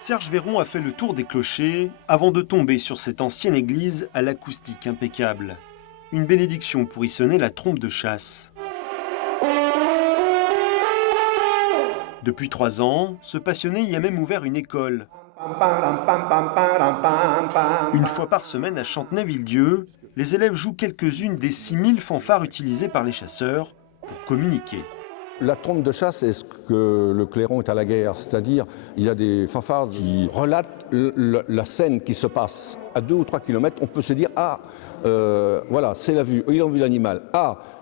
Serge Véron a fait le tour des clochers avant de tomber sur cette ancienne église à l'acoustique impeccable. Une bénédiction pour y sonner la trompe de chasse. Depuis 3 ans, ce passionné y a même ouvert une école. Une fois par semaine à Chantenay-Villedieu, les élèves jouent quelques-unes des 6000 fanfares utilisées par les chasseurs pour communiquer. La trompe de chasse est ce que le clairon est à la guerre, c'est-à-dire il y a des fanfares qui relatent la scène qui se passe à 2 ou 3 kilomètres. On peut se dire voilà, c'est la vue, il a vu l'animal,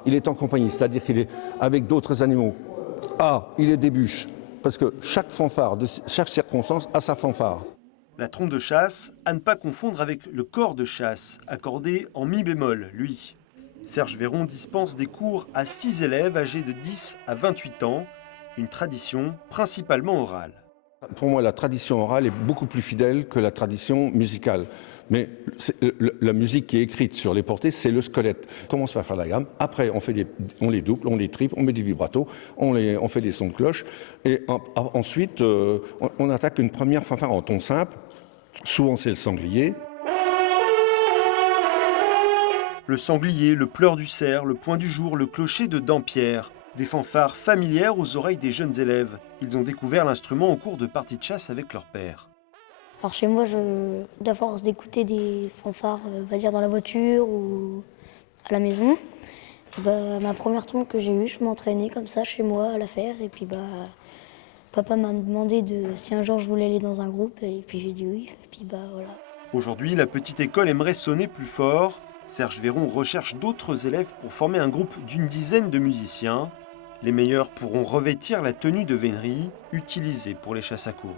il est en compagnie, c'est-à-dire qu'il est avec d'autres animaux, il est des bûches, parce que chaque fanfare, de chaque circonstance a sa fanfare. La trompe de chasse, à ne pas confondre avec le corps de chasse, accordé en mi bémol, lui. Serge Véron dispense des cours à 6 élèves âgés de 10 à 28 ans, une tradition principalement orale. Pour moi, la tradition orale est beaucoup plus fidèle que la tradition musicale. Mais la musique qui est écrite sur les portées, c'est le squelette. On commence par faire la gamme, après on les double, on les triple, on met du vibrato, on fait des sons de cloche, et ensuite on attaque une première fanfare en ton simple, souvent c'est le sanglier. Le sanglier, le pleur du cerf, le point du jour, le clocher de Dampierre. Des fanfares familières aux oreilles des jeunes élèves. Ils ont découvert l'instrument au cours de parties de chasse avec leur père. Alors chez moi, à force d'écouter des fanfares, on va dire dans la voiture ou à la maison, ma première trompe que j'ai eue, je m'entraînais comme ça chez moi à la faire. Et puis papa m'a demandé si un jour je voulais aller dans un groupe, et puis j'ai dit oui. Et puis voilà. Aujourd'hui, la petite école aimerait sonner plus fort. Serge Véron recherche d'autres élèves pour former un groupe d'une dizaine de musiciens. Les meilleurs pourront revêtir la tenue de vénerie utilisée pour les chasses à courre.